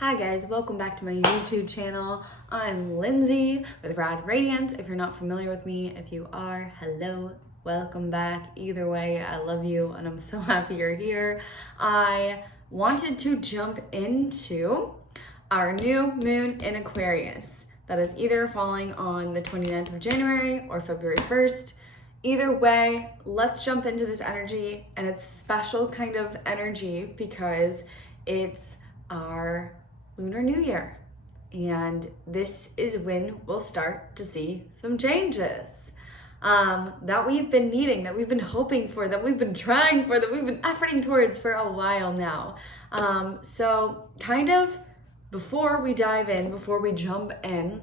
Hi guys, welcome back to my YouTube channel. I'm Lindsay with Rad Radiance. If you're not familiar with me, if you are, hello, welcome back. Either way, I love you and I'm so happy you're here. I wanted to jump into our new moon in Aquarius that is either falling on the 29th of January or February 1st. Either way, let's jump into this energy, and it's special kind of energy because it's our Lunar New Year. And this is when we'll start to see some changes that we've been needing, that we've been hoping for, that we've been trying for, that we've been efforting towards for a while now. So kind of before we dive in, before we jump in,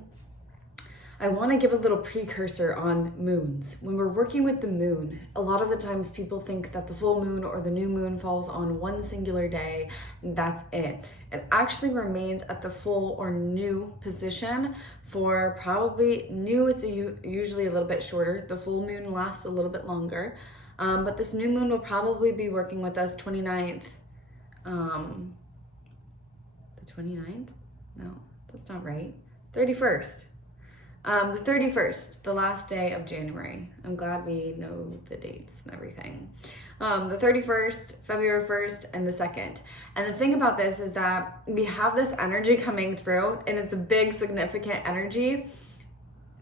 I want to give a little precursor on moons. When we're working with the moon, a lot of the times people think that the full moon or the new moon falls on one singular day. That's it. It actually remains at the full or new position for probably new. It's usually a little bit shorter. The full moon lasts a little bit longer. But this new moon will probably be working with us 29th. The 29th? No, that's not right. 31st. The 31st, the last day of January. I'm glad we know the dates and everything. The 31st, February 1st, and the 2nd. And the thing about this is that we have this energy coming through, and it's a big, significant energy,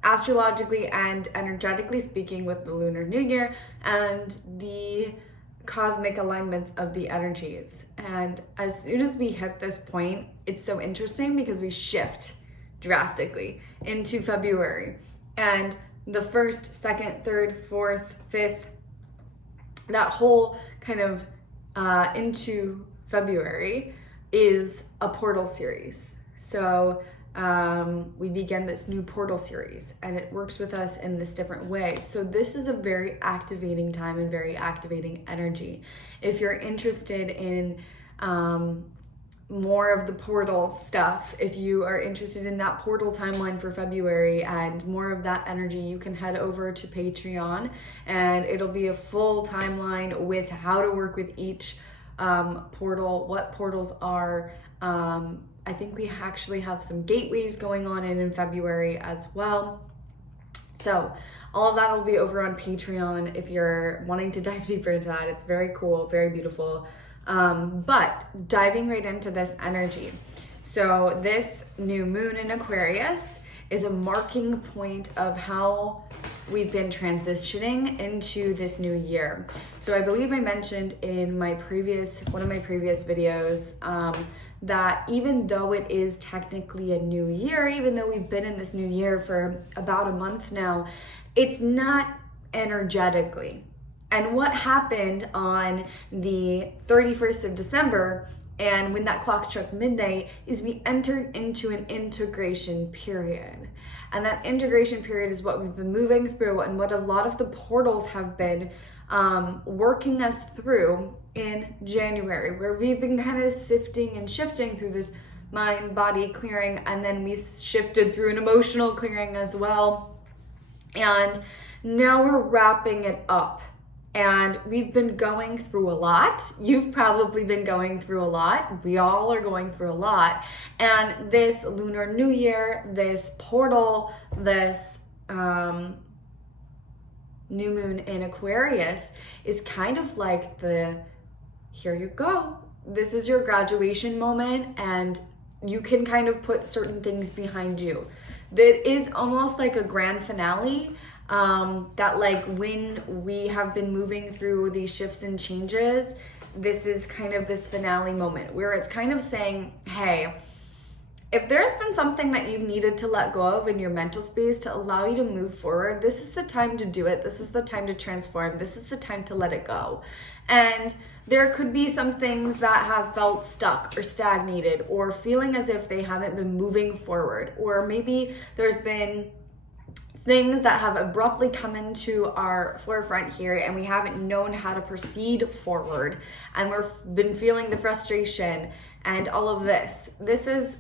astrologically and energetically speaking, with the Lunar New Year and the cosmic alignment of the energies. And as soon as we hit this point, it's so interesting because we shift drastically into February, and the 1st, 2nd, 3rd, 4th, 5th, that whole kind of into February is a portal series. So we begin this new portal series, and it works with us in this different way. So this is a very activating time and very activating energy. If you're interested in more of the portal stuff, if you are interested in that portal timeline for February and more of that energy, you can head over to Patreon, and it'll be a full timeline with how to work with each portal, what portals are. I think we actually have some gateways going on in February as well. So all of that will be over on Patreon if you're wanting to dive deeper into that. It's very cool, very beautiful. But diving right into this energy. So this new moon in Aquarius is a marking point of how we've been transitioning into this new year. So I believe I mentioned in one of my previous videos, that even though it is technically a new year, even though we've been in this new year for about a month now, it's not energetically. And what happened on the 31st of December, and when that clock struck midnight, is we entered into an integration period. And that integration period is what we've been moving through, and what a lot of the portals have been working us through in January, where we've been kind of sifting and shifting through this mind-body clearing, and then we shifted through an emotional clearing as well. And now we're wrapping it up. And we've been going through a lot. You've probably been going through a lot. We all are going through a lot. And this Lunar New Year, this portal, this new moon in Aquarius is kind of like here you go. This is your graduation moment, and you can kind of put certain things behind you. That is almost like a grand finale. That like when we have been moving through these shifts and changes, this is kind of this finale moment where it's kind of saying, hey, if there's been something that you've needed to let go of in your mental space to allow you to move forward, this is the time to do it. This is the time to transform. This is the time to let it go. And there could be some things that have felt stuck or stagnated or feeling as if they haven't been moving forward, or maybe there's been things that have abruptly come into our forefront here and we haven't known how to proceed forward, and we've been feeling the frustration and all of this. This is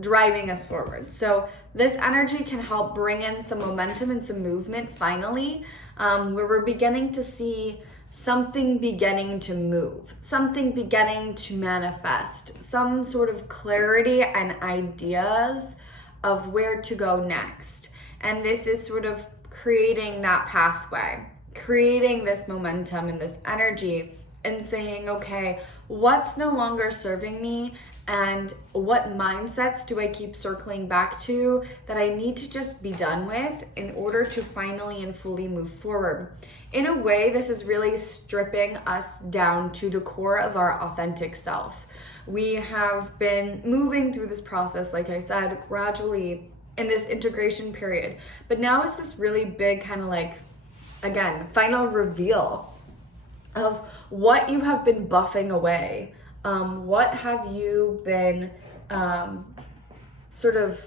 driving us forward. So this energy can help bring in some momentum and some movement finally, where we're beginning to see something beginning to move, something beginning to manifest, some sort of clarity and ideas of where to go next. And this is sort of creating that pathway, creating this momentum and this energy, and saying, okay, what's no longer serving me, and what mindsets do I keep circling back to that I need to just be done with in order to finally and fully move forward. In a way, this is really stripping us down to the core of our authentic self. We have been moving through this process, like I said, gradually in this integration period. But now it's this really big kind of like, again, final reveal of what you have been buffing away. What have you been sort of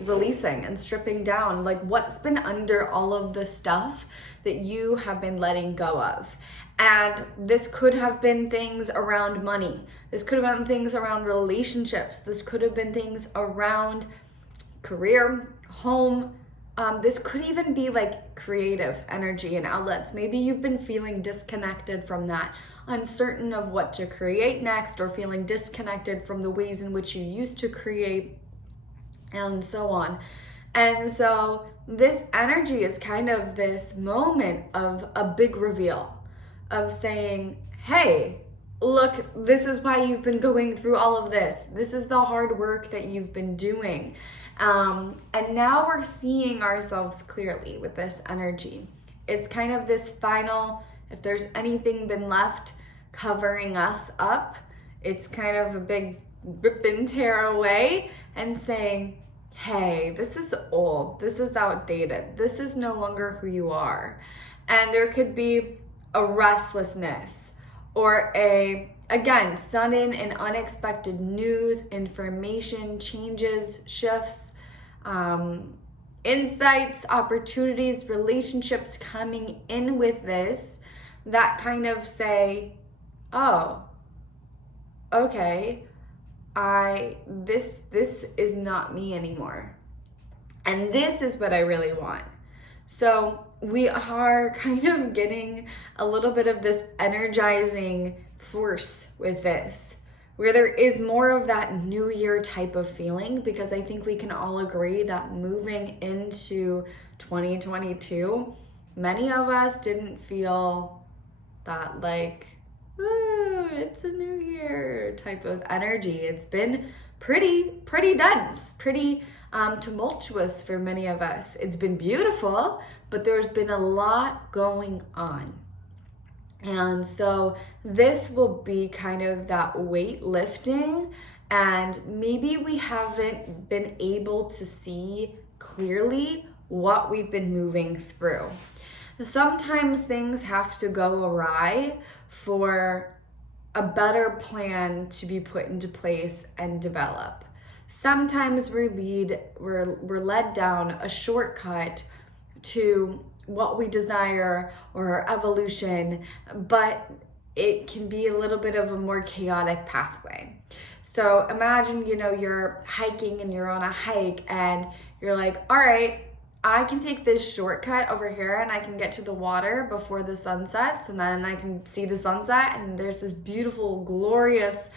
releasing and stripping down? Like, what's been under all of the stuff that you have been letting go of? And this could have been things around money. This could have been things around relationships. This could have been things around career, home. This could even be like creative energy and outlets. Maybe you've been feeling disconnected from that, uncertain of what to create next, or feeling disconnected from the ways in which you used to create, and so on. And so this energy is kind of this moment of a big reveal of saying, hey, look, this is why you've been going through all of this. This is the hard work that you've been doing. And now we're seeing ourselves clearly with this energy. It's kind of this final, if there's anything been left covering us up, it's kind of a big rip and tear away and saying, hey, this is old, this is outdated, this is no longer who you are. And there could be a restlessness or again, sudden and unexpected news, information, changes, shifts, insights, opportunities, relationships coming in with this that kind of say, oh, okay, this is not me anymore. And this is what I really want. So we are kind of getting a little bit of this energizing force with this, where there is more of that new year type of feeling, because I think we can all agree that moving into 2022, many of us didn't feel that like, ooh, it's a new year type of energy. It's been pretty dense, pretty tumultuous for many of us. It's been beautiful, but there's been a lot going on. And so this will be kind of that weight lifting, and maybe we haven't been able to see clearly what we've been moving through. Sometimes things have to go awry for a better plan to be put into place and develop. Sometimes we're led down a shortcut to what we desire or our evolution, but it can be a little bit of a more chaotic pathway. So imagine, you're hiking and you're on a hike and you're like, all right, I can take this shortcut over here and I can get to the water before the sun sets, and then I can see the sunset, and there's this beautiful, glorious,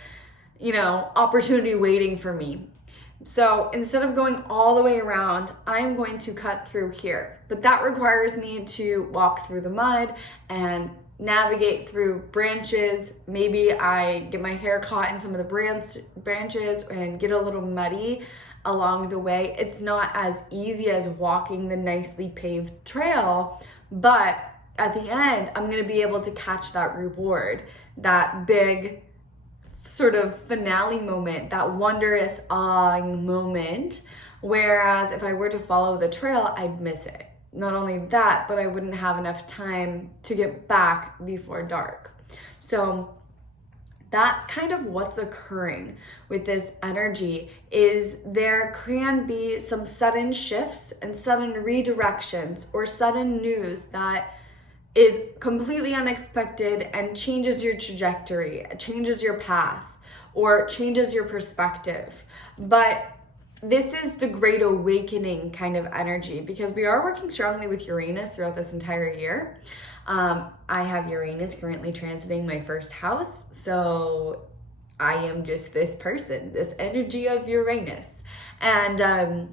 opportunity waiting for me. So instead of going all the way around, I'm going to cut through here. But that requires me to walk through the mud and navigate through branches. Maybe I get my hair caught in some of the branches and get a little muddy along the way. It's not as easy as walking the nicely paved trail, but at the end, I'm going to be able to catch that reward, that big sort of finale moment, that wondrous, awing moment. Whereas if I were to follow the trail, I'd miss it. Not only that, but I wouldn't have enough time to get back before dark. So that's kind of what's occurring with this energy, is there can be some sudden shifts and sudden redirections or sudden news that is completely unexpected and changes your trajectory, changes your path, or changes your perspective. But this is the great awakening kind of energy, because we are working strongly with Uranus throughout this entire year. I have Uranus currently transiting my first house, so I am just this person, this energy of Uranus. And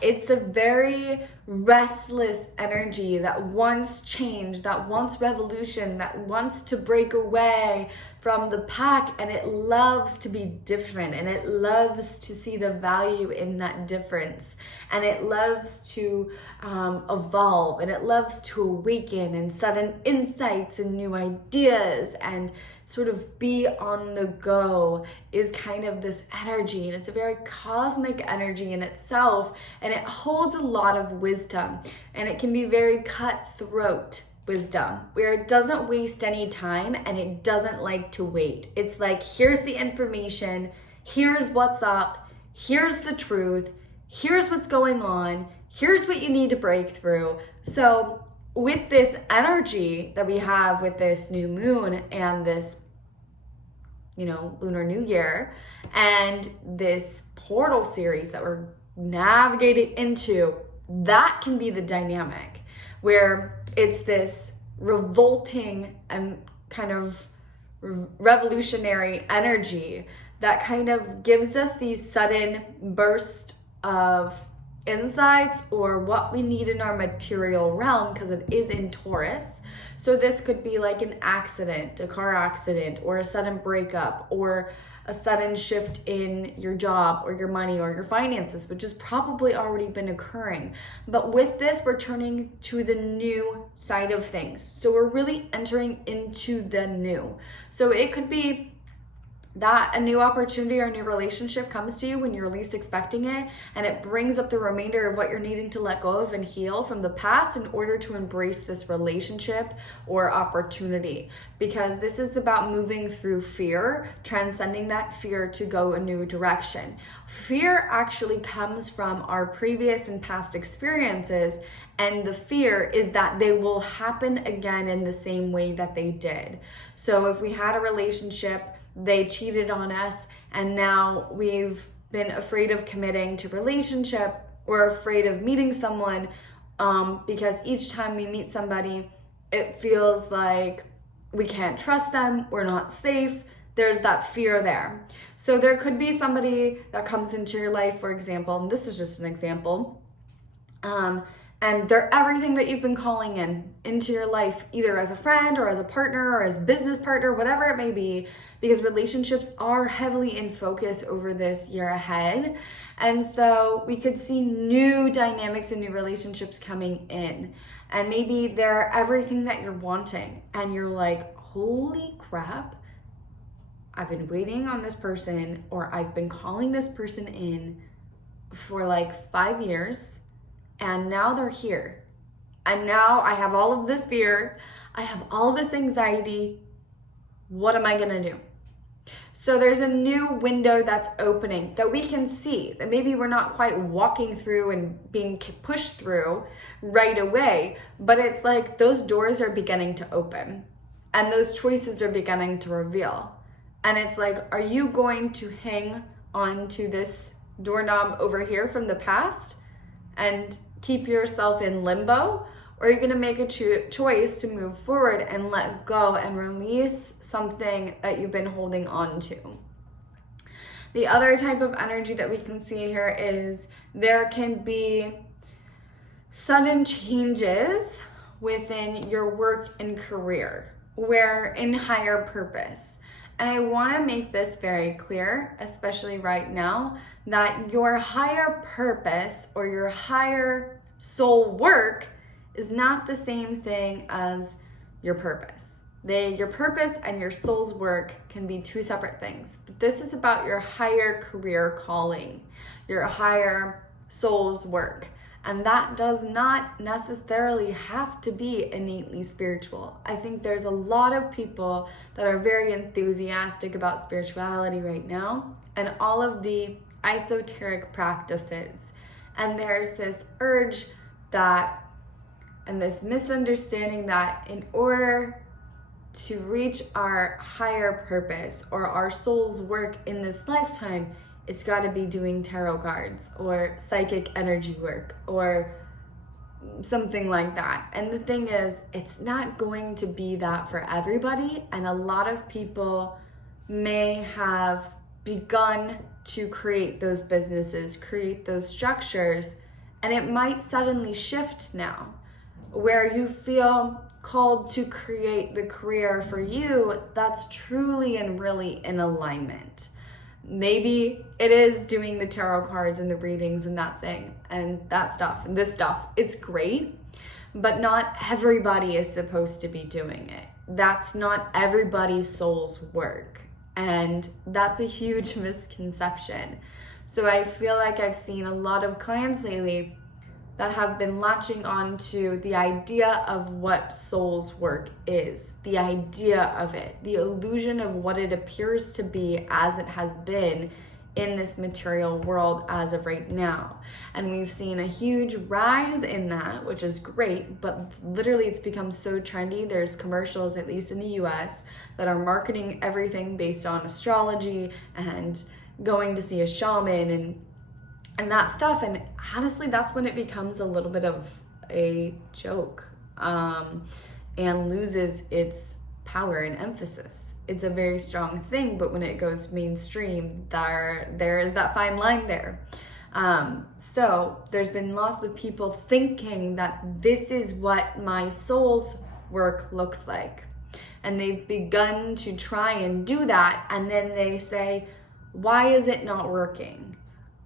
it's a very restless energy that wants change, that wants revolution, that wants to break away from the pack, and it loves to be different, and it loves to see the value in that difference, and it loves to evolve, and it loves to awaken and sudden insights and new ideas, and sort of be on the go is kind of this energy. And it's a very cosmic energy in itself, and it holds a lot of wisdom, and it can be very cutthroat wisdom, where it doesn't waste any time and it doesn't like to wait. It's like, here's the information, here's what's up, here's the truth, here's what's going on, here's what you need to break through. So with this energy that we have with this new moon and this, Lunar New Year, and this portal series that we're navigating into, that can be the dynamic where it's this revolting and kind of revolutionary energy that kind of gives us these sudden bursts of insights or what we need in our material realm, because it is in Taurus. So this could be like an accident, a car accident, or a sudden breakup, or a sudden shift in your job or your money or your finances, which has probably already been occurring. But with this, we're turning to the new side of things. So we're really entering into the new. So it could be that a new opportunity or a new relationship comes to you when you're least expecting it, and it brings up the remainder of what you're needing to let go of and heal from the past in order to embrace this relationship or opportunity. Because this is about moving through fear, transcending that fear to go a new direction. Fear actually comes from our previous and past experiences, and the fear is that they will happen again in the same way that they did. So if we had a relationship, they cheated on us, and now we've been afraid of committing to relationship or afraid of meeting someone, because each time we meet somebody, it feels like we can't trust them, we're not safe. There's that fear there. So there could be somebody that comes into your life, for example, and this is just an example, and they're everything that you've been calling into your life, either as a friend or as a partner or as a business partner, whatever it may be, because relationships are heavily in focus over this year ahead. And so we could see new dynamics and new relationships coming in. And maybe they're everything that you're wanting. And you're like, holy crap, I've been waiting on this person, or I've been calling this person in for like 5 years. And now they're here. And now I have all of this fear. I have all this anxiety. What am I gonna do? So there's a new window that's opening that we can see, that maybe we're not quite walking through and being pushed through right away, but it's like those doors are beginning to open and those choices are beginning to reveal. And it's like, are you going to hang on to this doorknob over here from the past and keep yourself in limbo? Or are you gonna make a choice to move forward and let go and release something that you've been holding on to? The other type of energy that we can see here is there can be sudden changes within your work and career, where in higher purpose. And I wanna make this very clear, especially right now, that your higher purpose or your higher soul work is not the same thing as your purpose. Your purpose and your soul's work can be two separate things. But this is about your higher career calling, your higher soul's work. And that does not necessarily have to be innately spiritual. I think there's a lot of people that are very enthusiastic about spirituality right now and all of the esoteric practices. And there's this urge and this misunderstanding that in order to reach our higher purpose or our soul's work in this lifetime, it's got to be doing tarot cards or psychic energy work or something like that. And the thing is, it's not going to be that for everybody. And a lot of people may have begun to create those businesses, create those structures, and it might suddenly shift now where you feel called to create the career for you that's truly and really in alignment. Maybe it is doing the tarot cards and the readings and that thing and that stuff and this stuff. It's great, but not everybody is supposed to be doing it. That's not everybody's soul's work. And that's a huge misconception. So I feel like I've seen a lot of clients lately that have been latching on to the idea of what soul's work is, the idea of it, the illusion of what it appears to be as it has been in this material world as of right now. And we've seen a huge rise in that, which is great, but literally it's become so trendy. There's commercials, at least in the US, that are marketing everything based on astrology and going to see a shaman and that stuff. And honestly, that's when it becomes a little bit of a joke and loses its power and emphasis. It's a very strong thing, but when it goes mainstream, there is that fine line there. So there's been lots of people thinking that this is what my soul's work looks like. And they've begun to try and do that. And then they say, why is it not working?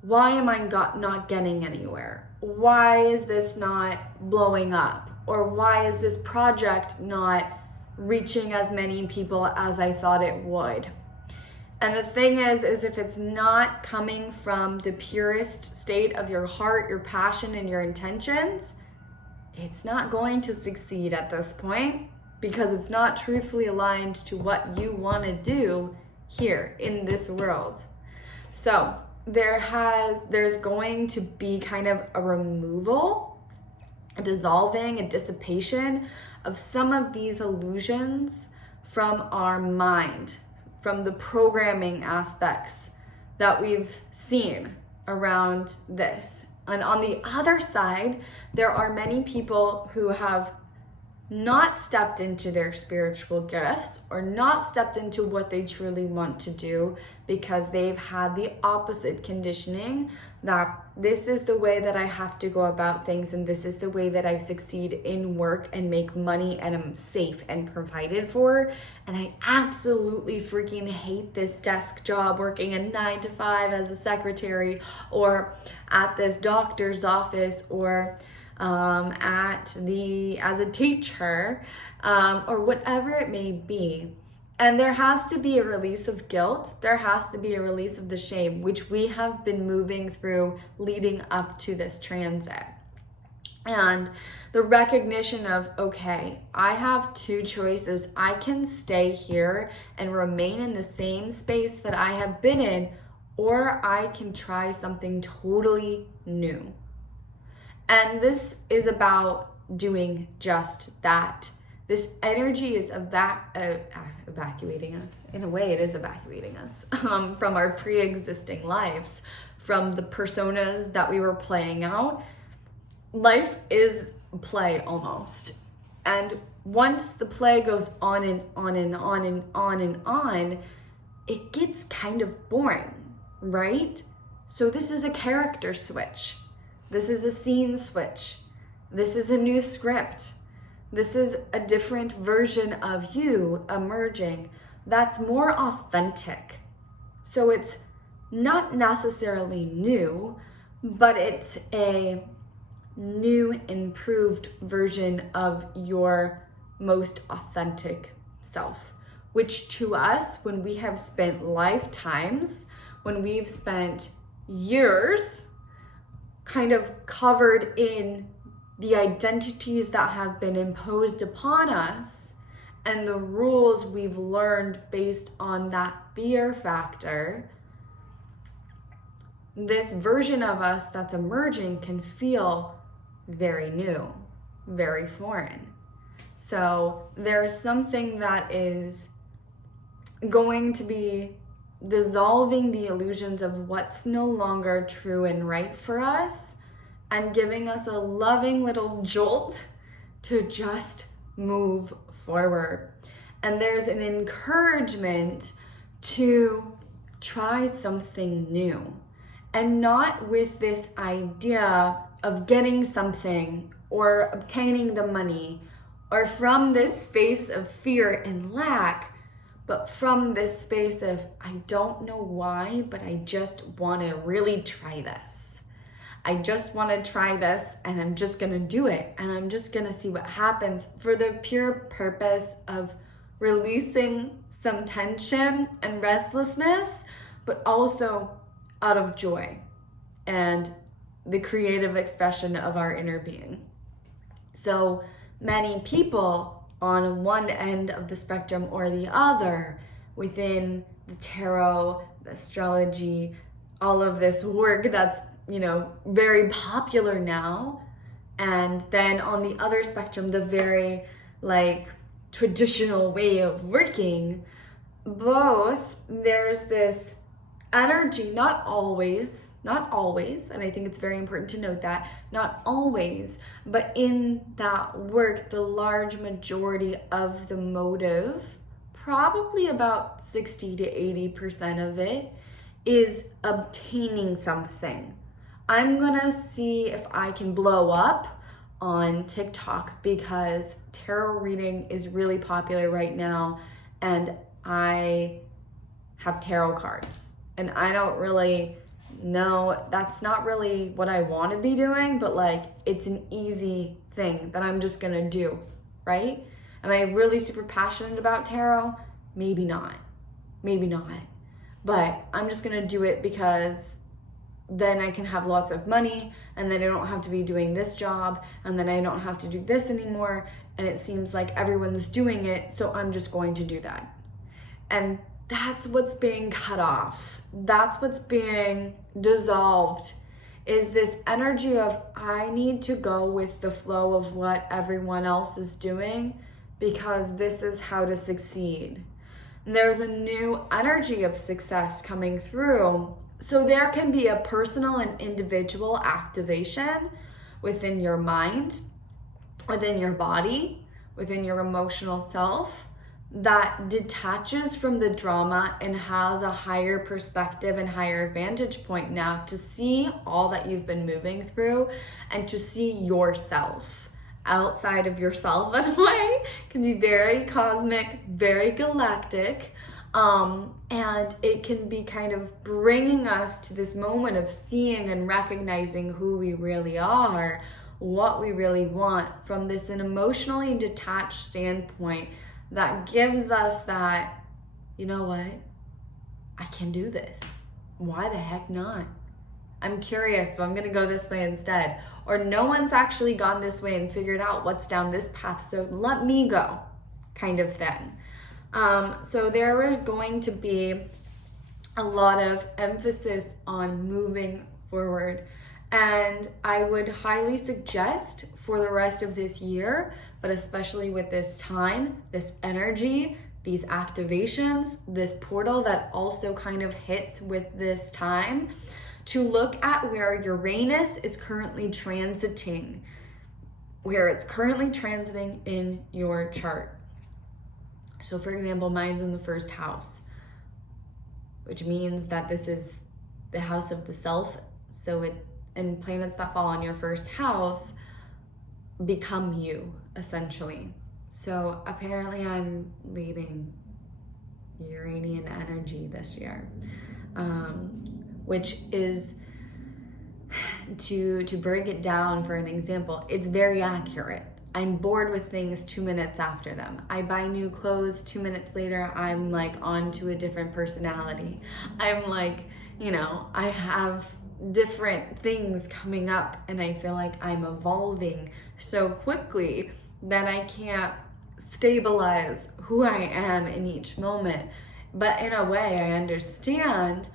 Why am I not getting anywhere? Why is this not blowing up? Or why is this project not reaching as many people as I thought it would? And the thing is if it's not coming from the purest state of your heart, your passion, and your intentions, it's not going to succeed at this point because it's not truthfully aligned to what you want to do here in this world. So there's going to be kind of a removal, a dissolving, a dissipation of some of these illusions from our mind, from the programming aspects that we've seen around this. And on the other side, there are many people who have not stepped into their spiritual gifts or not stepped into what they truly want to do because they've had the opposite conditioning that this is the way that I have to go about things and this is the way that I succeed in work and make money and I'm safe and provided for. And I absolutely freaking hate this desk job working a 9 to 5 as a secretary or at this doctor's office or as a teacher, or whatever it may be. And there has to be a release of guilt. There has to be a release of the shame, which we have been moving through leading up to this transit. And the recognition of, okay, I have two choices. I can stay here and remain in the same space that I have been in, or I can try something totally new. And this is about doing just that. This energy is evacuating us. In a way, it is evacuating us from our pre-existing lives, from the personas that we were playing out. Life is play almost. And once the play goes on and on and on and on and on, it gets kind of boring, right? So this is a character switch. This is a scene switch. This is a new script. This is a different version of you emerging that's more authentic. So it's not necessarily new, but it's a new, improved version of your most authentic self, which to us, when we have spent lifetimes, when we've spent years kind of covered in the identities that have been imposed upon us and the rules we've learned based on that fear factor, this version of us that's emerging can feel very new, very foreign. So there's something that is going to be dissolving the illusions of what's no longer true and right for us, and giving us a loving little jolt to just move forward. And there's an encouragement to try something new, and not with this idea of getting something or obtaining the money, or from this space of fear and lack, but from this space of, I don't know why, but I just want to really try this. I just want to try this, and I'm just going to do it, and I'm just going to see what happens, for the pure purpose of releasing some tension and restlessness, but also out of joy and the creative expression of our inner being. So many people on one end of the spectrum or the other within the tarot, the astrology, all of this work that's, very popular now. And then on the other spectrum, the very traditional way of working, both, there's this energy, not always, and I think it's very important to note that, not always, but in that work, the large majority of the motive, probably about 60 to 80% of it, is obtaining something. I'm gonna see if I can blow up on TikTok because tarot reading is really popular right now, and I have tarot cards. And I don't really know, that's not really what I want to be doing, but it's an easy thing that I'm just gonna do, right? Am I really super passionate about tarot? Maybe not. But I'm just gonna do it because then I can have lots of money, and then I don't have to be doing this job, and then I don't have to do this anymore, and it seems like everyone's doing it, so I'm just going to do that. And that's what's being cut off. That's what's being dissolved, is this energy of, I need to go with the flow of what everyone else is doing because this is how to succeed. And there's a new energy of success coming through. So there can be a personal and individual activation within your mind, within your body, within your emotional self, that detaches from the drama and has a higher perspective and higher vantage point now to see all that you've been moving through and to see yourself outside of yourself in a way. It can be very cosmic, very galactic, and it can be kind of bringing us to this moment of seeing and recognizing who we really are, what we really want from this an emotionally detached standpoint that gives us that, you know what, I can do this. Why the heck not? I'm curious, so I'm gonna go this way instead. Or no one's actually gone this way and figured out what's down this path, so let me go, kind of thing. So there is going to be a lot of emphasis on moving forward. And I would highly suggest for the rest of this year, but especially with this time, this energy, these activations, this portal that also kind of hits with this time, to look at where Uranus is currently transiting, where it's currently transiting in your chart. So for example, mine's in the first house, which means that this is the house of the self. And planets that fall on your first house become you, essentially. So apparently I'm leading Uranian energy this year, which is, to break it down for an example, it's very accurate. I'm bored with things 2 minutes after them. I buy new clothes, 2 minutes later, I'm on to a different personality. I'm I have different things coming up, and I feel like I'm evolving so quickly that I can't stabilize who I am in each moment. But in a way, I understand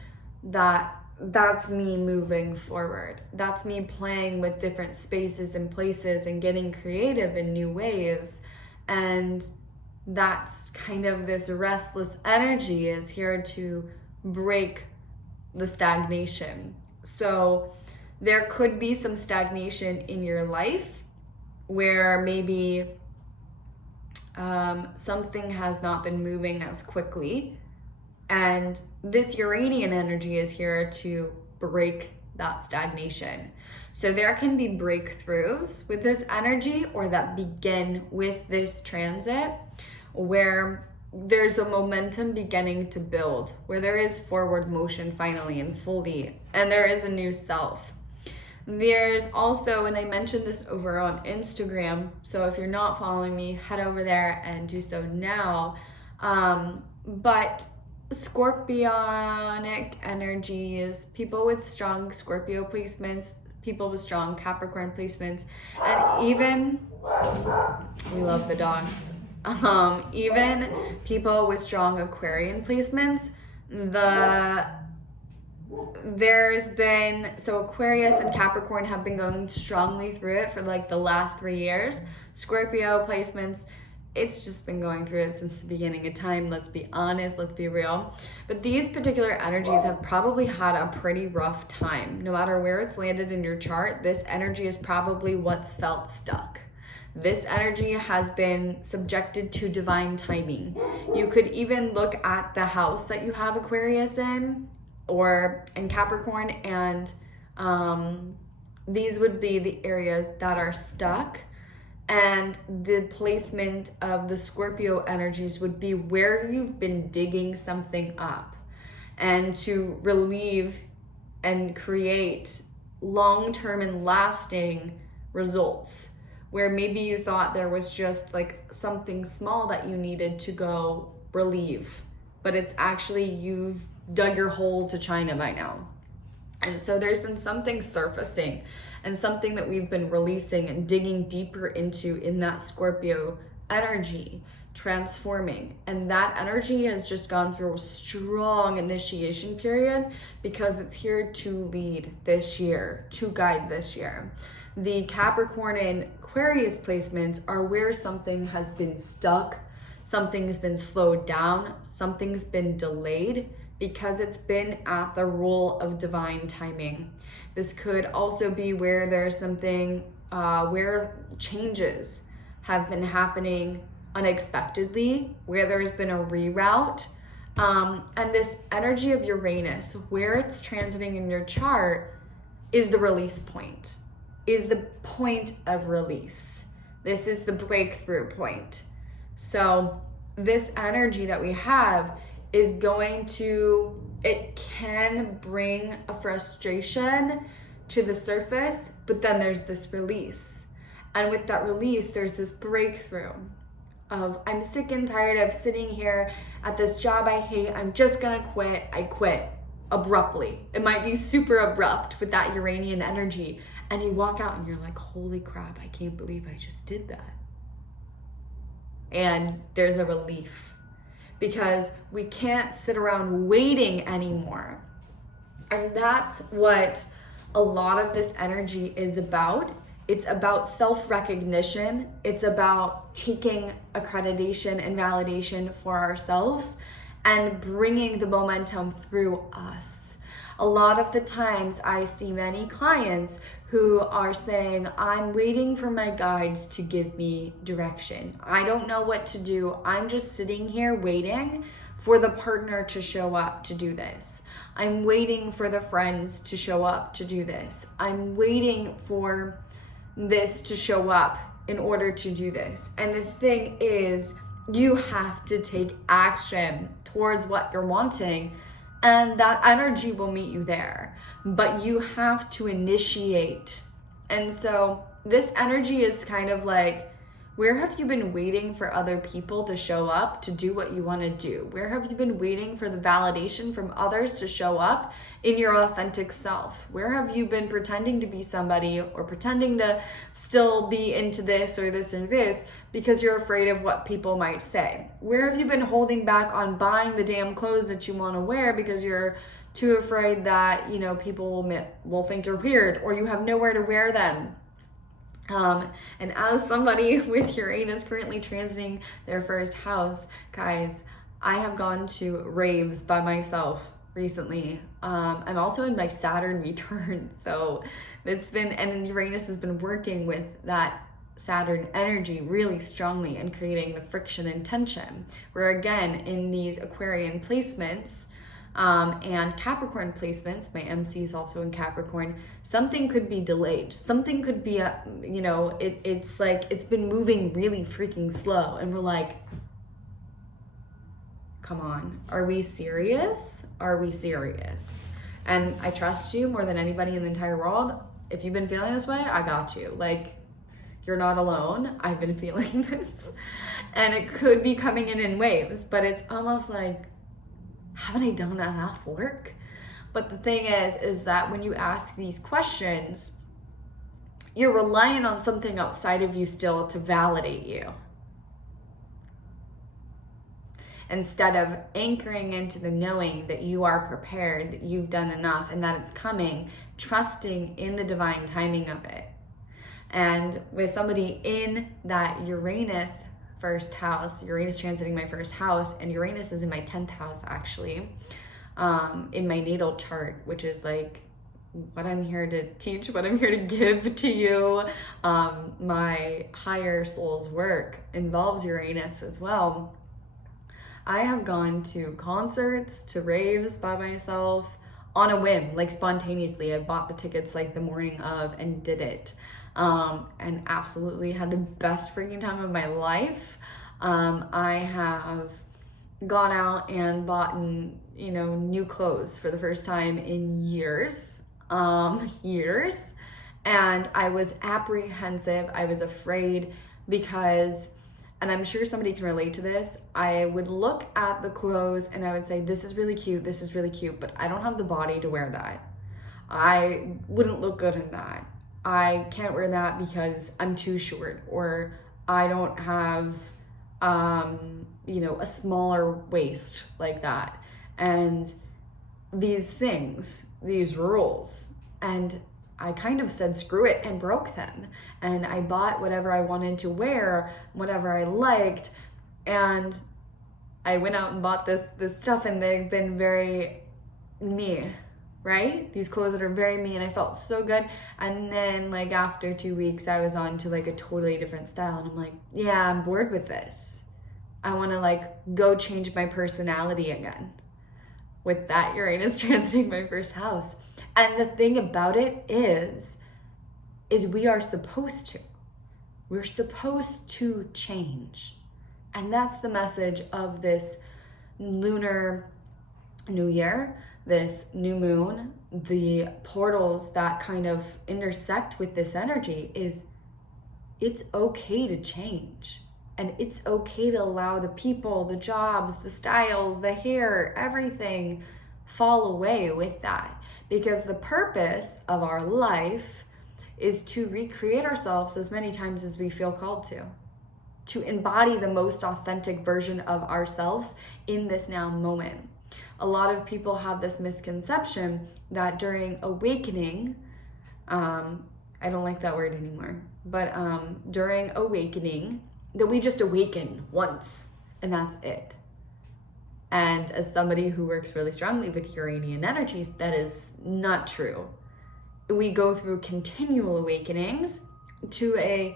that that's me moving forward. That's me playing with different spaces and places and getting creative in new ways. And that's kind of this restless energy is here to break the stagnation. So there could be some stagnation in your life where maybe something has not been moving as quickly. And this Uranian energy is here to break that stagnation. So there can be breakthroughs with this energy, or that begin with this transit, where there's a momentum beginning to build, where there is forward motion finally and fully, and there is a new self. There's also, and I mentioned this over on Instagram, so if you're not following me, head over there and do so now. But Scorpionic energies, people with strong Scorpio placements, people with strong Capricorn placements, and even, we love the dogs, even people with strong Aquarian placements, there's been, so Aquarius and Capricorn have been going strongly through it for like the last 3 years. Scorpio placements, it's just been going through it since the beginning of time. Let's be honest, let's be real. But these particular energies have probably had a pretty rough time. No matter where it's landed in your chart, this energy is probably what's felt stuck. This energy has been subjected to divine timing. You could even look at the house that you have Aquarius in, or in Capricorn, and these would be the areas that are stuck. And the placement of the Scorpio energies would be where you've been digging something up, and to relieve and create long-term and lasting results, where maybe you thought there was just like something small that you needed to go relieve, but it's actually you've dug your hole to China by now. And so there's been something surfacing, and something that we've been releasing and digging deeper into in that Scorpio energy, transforming. And that energy has just gone through a strong initiation period, because it's here to lead this year, to guide this year. The Capricorn and Aquarius placements are where something has been stuck, something's been slowed down, something's been delayed, because it's been at the rule of divine timing. This could also be where there's something, where changes have been happening unexpectedly, where there's been a reroute. And this energy of Uranus, where it's transiting in your chart, is the release point, is the point of release. This is the breakthrough point. So this energy that we have is going to, it can bring a frustration to the surface, but then there's this release. And with that release, there's this breakthrough of, I'm sick and tired of sitting here at this job I hate, I'm just gonna quit. I quit abruptly. It might be super abrupt with that Uranian energy. And you walk out and you're like, holy crap, I can't believe I just did that. And there's a relief, because we can't sit around waiting anymore. And that's what a lot of this energy is about. It's about self-recognition. It's about taking accreditation and validation for ourselves and bringing the momentum through us. A lot of the times I see many clients who are saying, I'm waiting for my guides to give me direction. I don't know what to do. I'm just sitting here waiting for the partner to show up to do this. I'm waiting for the friends to show up to do this. I'm waiting for this to show up in order to do this. And the thing is, you have to take action towards what you're wanting, and that energy will meet you there. But you have to initiate. And so this energy is kind of like, where have you been waiting for other people to show up to do what you want to do? Where have you been waiting for the validation from others to show up in your authentic self? Where have you been pretending to be somebody, or pretending to still be into this or this and this, because you're afraid of what people might say? Where have you been holding back on buying the damn clothes that you want to wear because you're too afraid that, you know, people will think you're weird, or you have nowhere to wear them? And as somebody with Uranus currently transiting their first house, guys, I have gone to raves by myself recently. I'm also in my Saturn return, so it's been, and Uranus has been working with that Saturn energy really strongly and creating the friction and tension. Where again, in these Aquarian placements and Capricorn placements, my MC is also in Capricorn, something could be delayed. Something could be, it's like it's been moving really freaking slow, and we're like, come on, are we serious? Are we serious? And I trust you more than anybody in the entire world. If you've been feeling this way, I got you. Like, you're not alone. I've been feeling this. And it could be coming in waves, but it's almost like, haven't I done enough work? But the thing is that when you ask these questions, you're relying on something outside of you still to validate you, instead of anchoring into the knowing that you are prepared, that you've done enough, and that it's coming, trusting in the divine timing of it. And with somebody in that Uranus first house, Uranus transiting my first house, and Uranus is in my 10th house actually, in my natal chart, which is like what I'm here to teach, what I'm here to give to you. My higher soul's work involves Uranus as well. I have gone to concerts, to raves by myself on a whim, like spontaneously. I bought the tickets like the morning of and did it. And absolutely had the best freaking time of my life. I have gone out and bought, new clothes for the first time in years. And I was apprehensive. I was afraid because, and I'm sure somebody can relate to this, I would look at the clothes and I would say, this is really cute, but I don't have the body to wear that. I wouldn't look good in that. I can't wear that because I'm too short, or I don't have, a smaller waist like that. And these things, these rules, and I kind of said screw it and broke them. And I bought whatever I wanted to wear, whatever I liked, and I went out and bought this stuff, and they've been very me, right? These clothes that are very me, and I felt so good. And then like after 2 weeks, I was on to like a totally different style, and I'm like, yeah, I'm bored with this. I want to like go change my personality again with that Uranus transiting my first house. And the thing about it is we are supposed to. We're supposed to change. And that's the message of this lunar new year, this new moon, the portals that kind of intersect with this energy is it's okay to change. And it's okay to allow the people, the jobs, the styles, the hair, everything fall away with that. Because the purpose of our life is to recreate ourselves as many times as we feel called to embody the most authentic version of ourselves in this now moment. A lot of people have this misconception that during awakening, I don't like that word anymore, but during awakening, that we just awaken once and that's it. And as somebody who works really strongly with Uranian energies, that is not true. We go through continual awakenings to a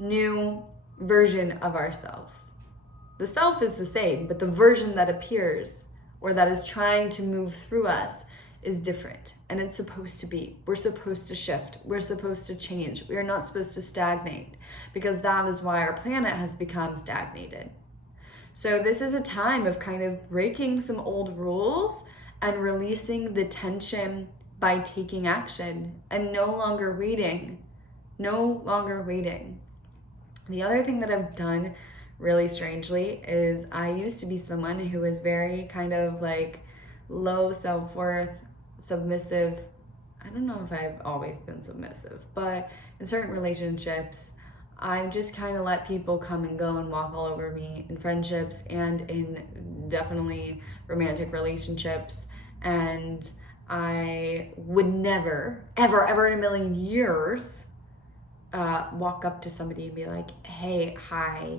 new version of ourselves. The self is the same, but the version that appears or that is trying to move through us is different. And it's supposed to be. We're supposed to shift. We're supposed to change. We are not supposed to stagnate, because that is why our planet has become stagnated. So this is a time of kind of breaking some old rules and releasing the tension by taking action and no longer waiting. No longer waiting. The other thing that I've done really strangely is I used to be someone who was very kind of like low self-worth, submissive. I don't know if I've always been submissive, but in certain relationships, I just kind of let people come and go and walk all over me in friendships and in definitely romantic relationships. And I would never, ever in a million years walk up to somebody and be like, hey, hi,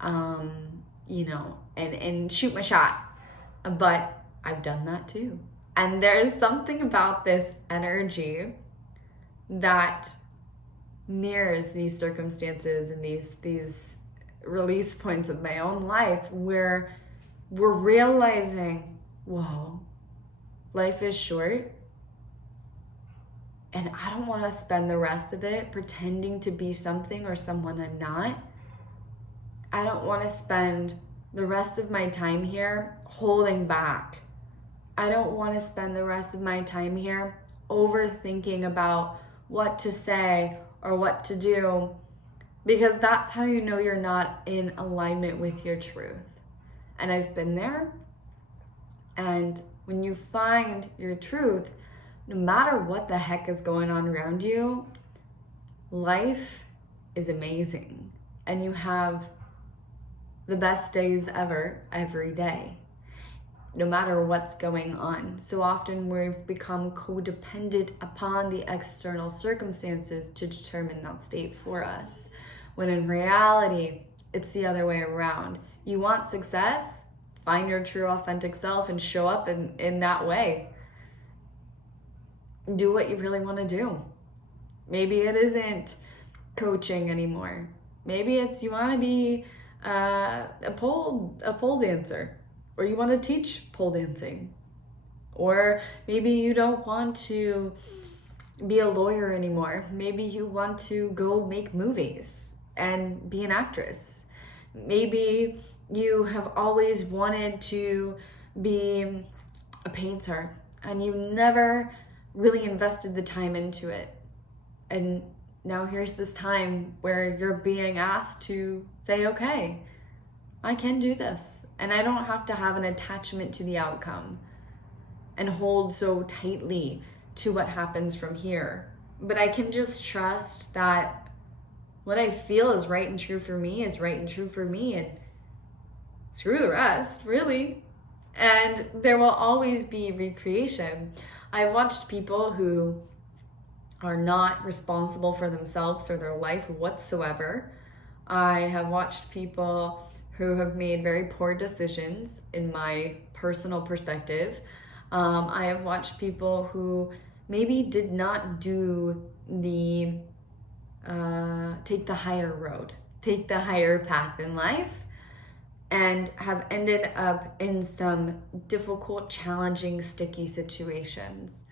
and shoot my shot. But I've done that too. And there's something about this energy that mirrors these circumstances and these release points of my own life where we're realizing, whoa, life is short. And I don't want to spend the rest of it pretending to be something or someone I'm not. I don't want to spend the rest of my time here holding back. I don't want to spend the rest of my time here overthinking about what to say or what to do, because that's how you know you're not in alignment with your truth. And I've been there. And when you find your truth, no matter what the heck is going on around you, life is amazing. And you have the best days ever every day, no matter what's going on. So often we've become codependent upon the external circumstances to determine that state for us, when in reality, it's the other way around. You want success? Find your true authentic self and show up in that way. Do what you really want to do. Maybe it isn't coaching anymore. Maybe it's you want to be a pole dancer, or you want to teach pole dancing, or maybe you don't want to be a lawyer anymore. Maybe you want to go make movies and be an actress. Maybe you have always wanted to be a painter and you never really invested the time into it. And now here's this time where you're being asked to say, okay, I can do this. And I don't have to have an attachment to the outcome and hold so tightly to what happens from here. But I can just trust that what I feel is right and true for me is right and true for me, and screw the rest, really. And there will always be recreation. I've watched people who are not responsible for themselves or their life whatsoever. I have watched people who have made very poor decisions in my personal perspective. I have watched people who maybe did not do the take the higher road, take the higher path in life, and have ended up in some difficult, challenging, sticky situations.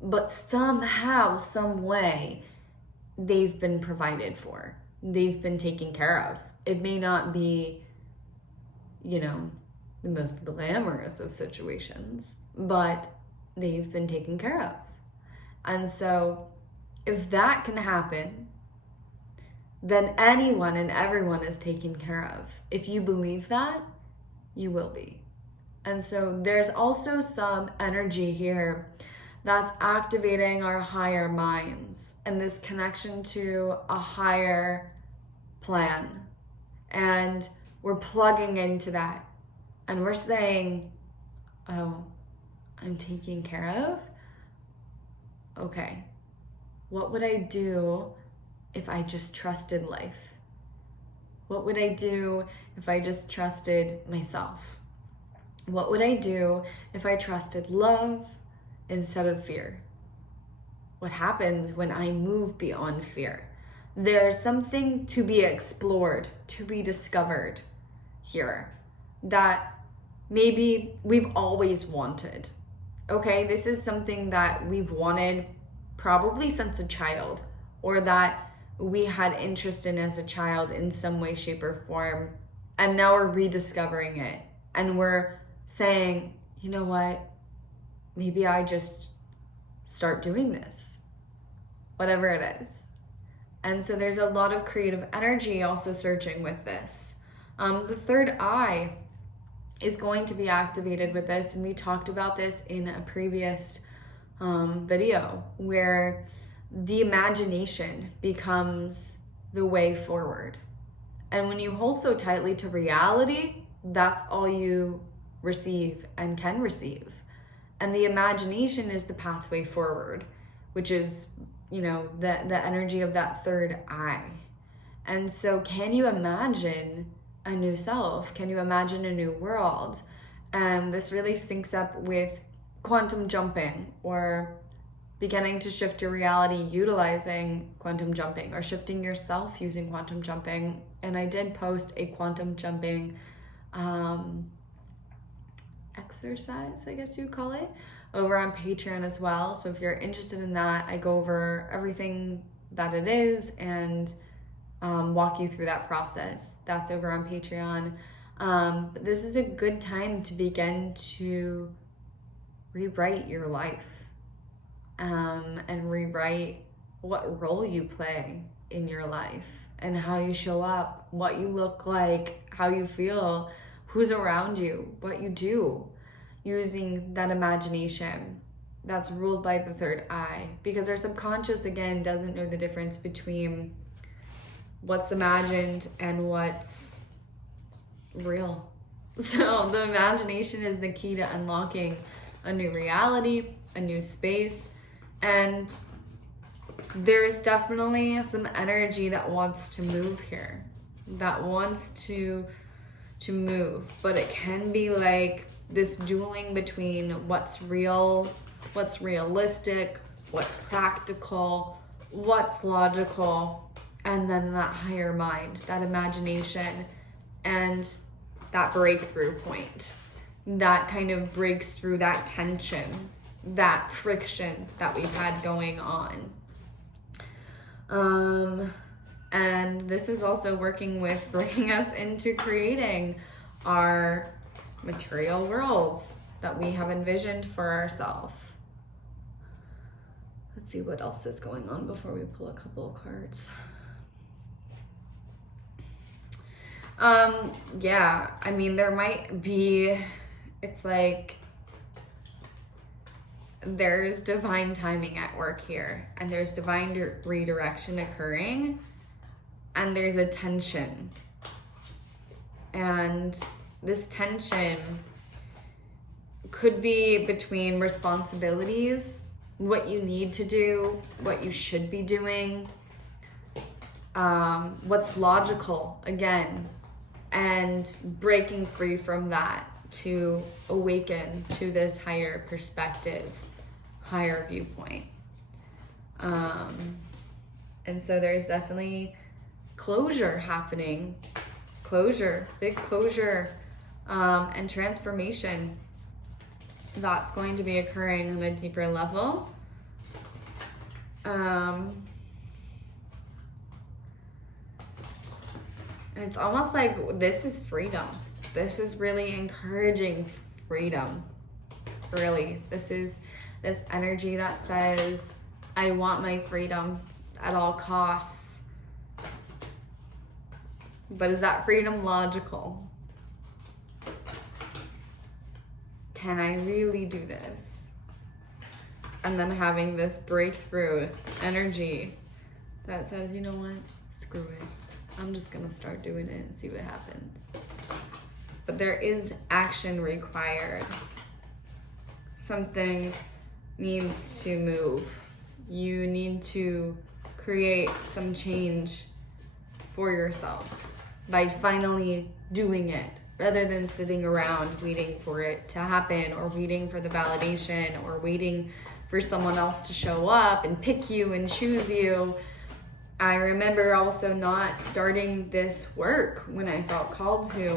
But somehow, some way, they've been provided for. They've been taken care of. It may not be, the most glamorous of situations, but they've been taken care of. And so, if that can happen, then anyone and everyone is taken care of. If you believe that, you will be. And so there's also some energy here that's activating our higher minds and this connection to a higher plan. And we're plugging into that. And we're saying, oh, I'm taken care of? Okay. What would I do if I just trusted life? What would I do if I just trusted myself? What would I do if I trusted love instead of fear? What happens when I move beyond fear? There's something to be explored, to be discovered here that maybe we've always wanted. Okay, this is something that we've wanted probably since a child, or that we had interest in as a child in some way, shape, or form. And now we're rediscovering it. And we're saying, you know what? Maybe I just start doing this, whatever it is. And so there's a lot of creative energy also surging with this. The third eye is going to be activated with this. And we talked about this in a previous video where the imagination becomes the way forward. And when you hold so tightly to reality, that's all you receive and can receive. And the imagination is the pathway forward, which is, the energy of that third eye. And so can you imagine a new self? Can you imagine a new world? And this really syncs up with quantum jumping, or beginning to shift your reality utilizing quantum jumping, or shifting yourself using quantum jumping. And I did post a quantum jumping exercise, I guess you'd call it, over on Patreon as well. So if you're interested in that, I go over everything that it is and walk you through that process. That's over on Patreon. But this is a good time to begin to rewrite your life, and rewrite what role you play in your life, and how you show up, what you look like, how you feel, who's around you, what you do, using that imagination that's ruled by the third eye. Because our subconscious, again, doesn't know the difference between what's imagined and what's real. So the imagination is the key to unlocking a new reality, a new space. And there's definitely some energy that wants to move here, that wants to move, but it can be like this dueling between what's real, what's realistic, what's practical, what's logical, and then that higher mind, that imagination, and that breakthrough point that kind of breaks through that tension, that friction that we've had going on. And this is also working with bringing us into creating our material worlds that we have envisioned for ourselves. Let's see what else is going on before we pull a couple of cards. Yeah, I mean, there might be, it's like there's divine timing at work here, and there's divine redirection occurring, and there's a tension. And this tension could be between responsibilities, what you need to do, what you should be doing, what's logical, again, and breaking free from that to awaken to this higher perspective, higher viewpoint. And so there's definitely closure happening, big closure, and transformation that's going to be occurring on a deeper level. And it's almost like this is freedom. This is really encouraging freedom. Really, this is this energy that says, I want my freedom at all costs. But is that freedom logical? Can I really do this? And then having this breakthrough energy that says, you know what, screw it. I'm just gonna start doing it and see what happens. But there is action required. Something needs to move. You need to create some change for yourself by finally doing it, rather than sitting around waiting for it to happen, or waiting for the validation, or waiting for someone else to show up and pick you and choose you. I remember also not starting this work when I felt called to.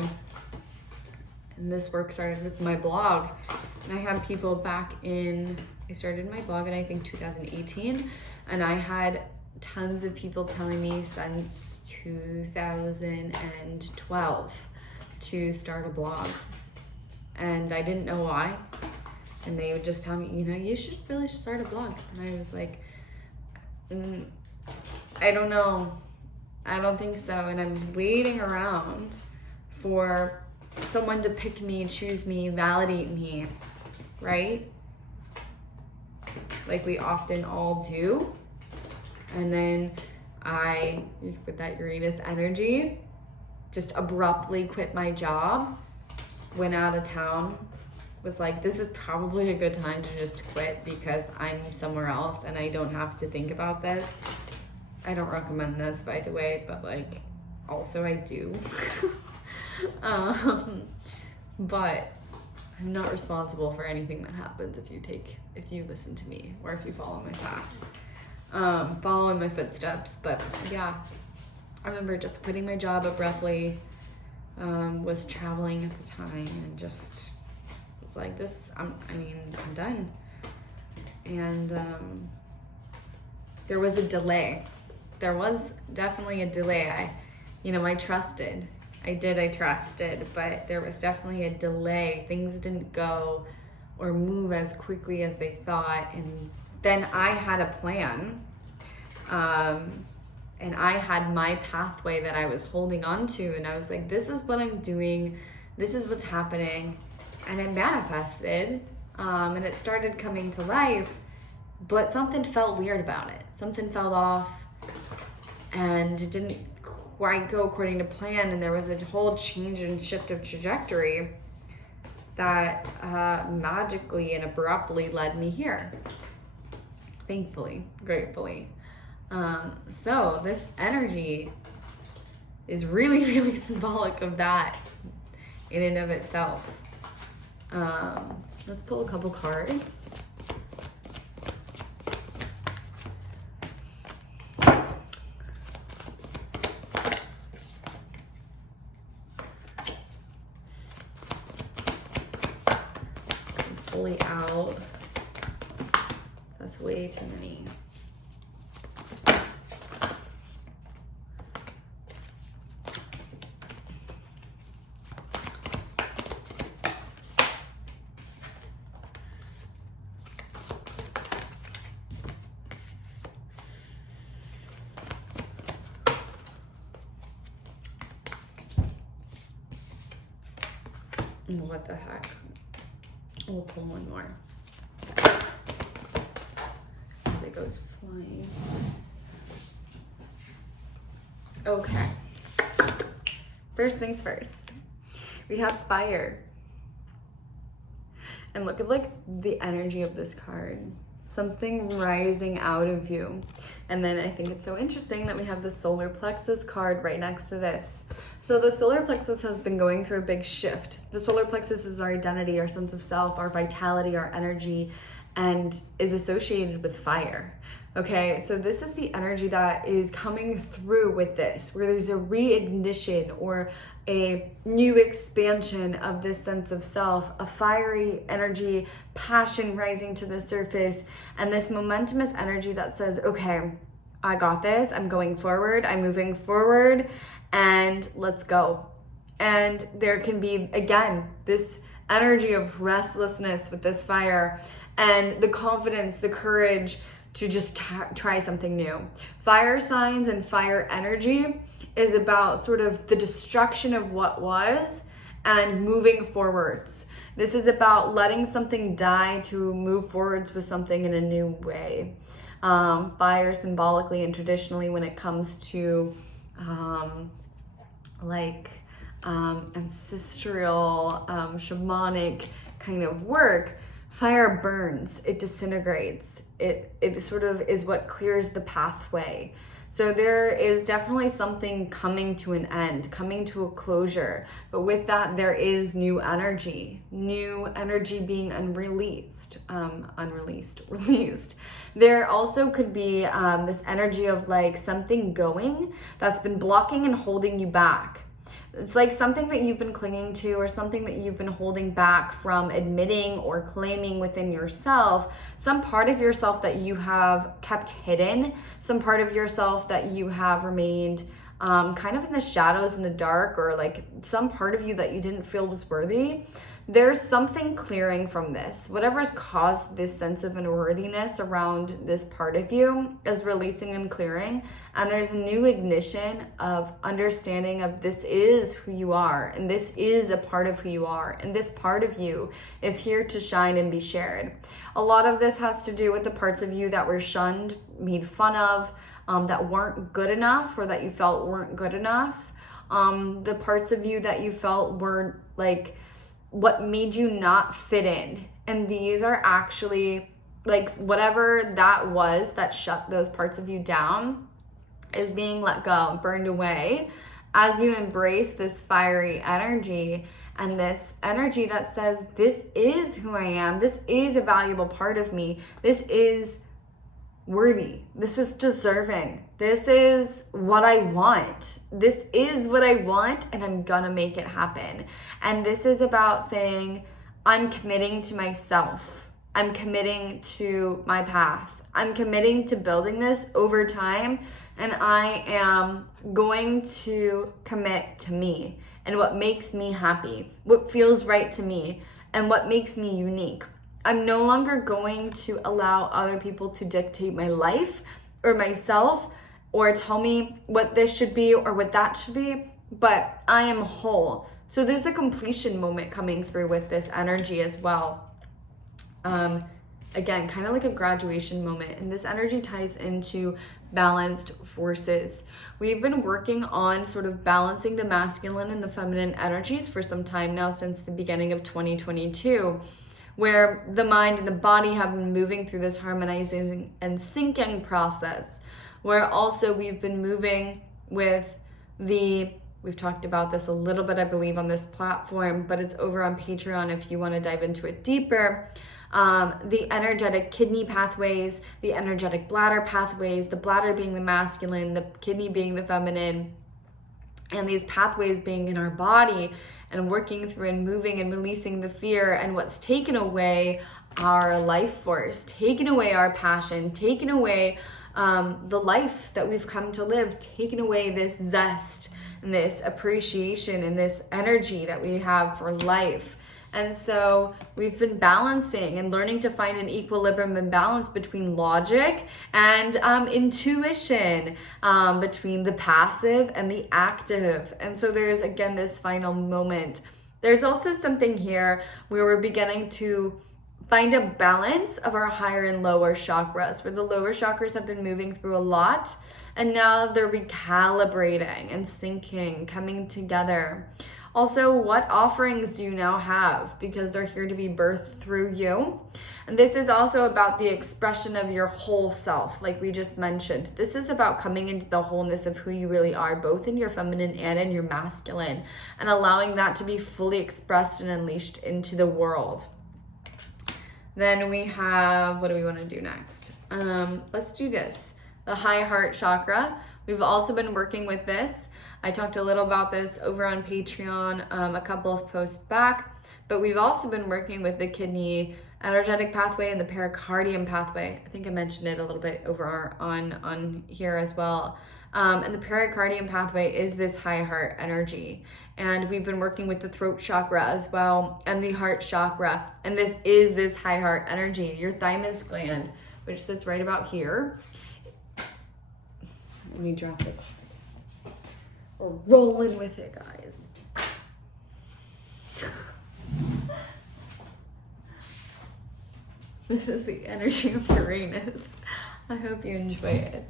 And this work started with my blog. And I had people back in, I started my blog in I think 2018, and I had tons of people telling me since 2012 to start a blog. And I didn't know why. And they would just tell me, you know, you should really start a blog. And I was like, I don't know. I don't think so. And I'm waiting around for someone to pick me, choose me, validate me, right? Like we often all do. And then I, with that Uranus energy, just abruptly quit my job, went out of town, was like, this is probably a good time to just quit because I'm somewhere else and I don't have to think about this. I don't recommend this, by the way, but like, also I do. But I'm not responsible for anything that happens if you listen to me or if you follow my path, follow in my footsteps. But yeah, I remember just quitting my job abruptly, was traveling at the time, and just was like, I'm done. And there was a delay. There was definitely a delay. I trusted. I trusted, but there was definitely a delay. Things didn't go or move as quickly as they thought. And then I had a plan. And I had my pathway that I was holding on to. And I was like, this is what I'm doing. This is what's happening. And it manifested. And it started coming to life. But something felt weird about it. Something felt off. And it didn't quite go according to plan, and there was a whole change and shift of trajectory that magically and abruptly led me here. Thankfully, gratefully. So this energy is really, really symbolic of that in and of itself. Let's pull a couple cards. Fully out. That's way too many. What the heck? We'll pull one more. As it goes flying. Okay. First things first. We have fire. And look at the energy of this card. Something rising out of you. And then I think it's so interesting that we have the solar plexus card right next to this. So the solar plexus has been going through a big shift. The solar plexus is our identity, our sense of self, our vitality, our energy, and is associated with fire. Okay, so this is the energy that is coming through with this, where there's a reignition or a new expansion of this sense of self, a fiery energy, passion rising to the surface, and this momentumous energy that says, okay, I got this, I'm going forward, I'm moving forward, and let's go. And there can be, again, this energy of restlessness with this fire and the confidence, the courage to just try something new. Fire signs and fire energy is about sort of the destruction of what was and moving forwards. This is about letting something die to move forwards with something in a new way. Fire symbolically and traditionally, when it comes to ancestral, shamanic kind of work, fire burns, it disintegrates, it sort of is what clears the pathway. So there is definitely something coming to an end, coming to a closure. But with that, there is new energy being released. There also could be this energy of something going that's been blocking and holding you back. It's like something that you've been clinging to or something that you've been holding back from admitting or claiming within yourself, some part of yourself that you have kept hidden, some part of yourself that you have remained kind of in the shadows, in the dark, or some part of you that you didn't feel was worthy. There's something clearing from this. Whatever's caused this sense of unworthiness around this part of you is releasing and clearing. And there's a new ignition of understanding of this is who you are. And this is a part of who you are. And this part of you is here to shine and be shared. A lot of this has to do with the parts of you that were shunned, made fun of, that weren't good enough or that you felt weren't good enough. The parts of you that you felt were what made you not fit in. And these are actually whatever that was that shut those parts of you down is being let go, burned away as you embrace this fiery energy and this energy that says, this is who I am, this is a valuable part of me, this is worthy, this is deserving, this is what I want, this is what I want, and I'm gonna make it happen. And this is about saying, I'm committing to myself, I'm committing to my path, I'm committing to building this over time, and I am going to commit to me and what makes me happy, what feels right to me, and what makes me unique. I'm no longer going to allow other people to dictate my life or myself or tell me what this should be or what that should be, but I am whole. So there's a completion moment coming through with this energy as well. Again, kind of like a graduation moment, and this energy ties into balanced forces. We've been working on sort of balancing the masculine and the feminine energies for some time now, since the beginning of 2022, where the mind and the body have been moving through this harmonizing and syncing process, where also we've been moving with we've talked about this a little bit, I believe, on this platform, but it's over on Patreon if you want to dive into it deeper. The energetic kidney pathways, the energetic bladder pathways, the bladder being the masculine, the kidney being the feminine, and these pathways being in our body and working through and moving and releasing the fear and what's taken away our life force, taken away our passion, taken away the life that we've come to live, taken away this zest and this appreciation and this energy that we have for life. And so we've been balancing and learning to find an equilibrium and balance between logic and intuition, between the passive and the active. And so there's, again, this final moment. There's also something here where we're beginning to find a balance of our higher and lower chakras, where the lower chakras have been moving through a lot, and now they're recalibrating and syncing, coming together. Also, what offerings do you now have? Because they're here to be birthed through you. And this is also about the expression of your whole self, like we just mentioned. This is about coming into the wholeness of who you really are, both in your feminine and in your masculine, and allowing that to be fully expressed and unleashed into the world. Then we have, what do we want to do next? Let's do this. The high heart chakra. We've also been working with this. I talked a little about this over on Patreon a couple of posts back, but we've also been working with the kidney energetic pathway and the pericardium pathway. I think I mentioned it a little bit over on here as well. And the pericardium pathway is this high heart energy. And we've been working with the throat chakra as well and the heart chakra. And this is this high heart energy, your thymus gland, which sits right about here. Let me drop it. We're rolling with it, guys. This is the energy of Uranus. I hope you enjoy it.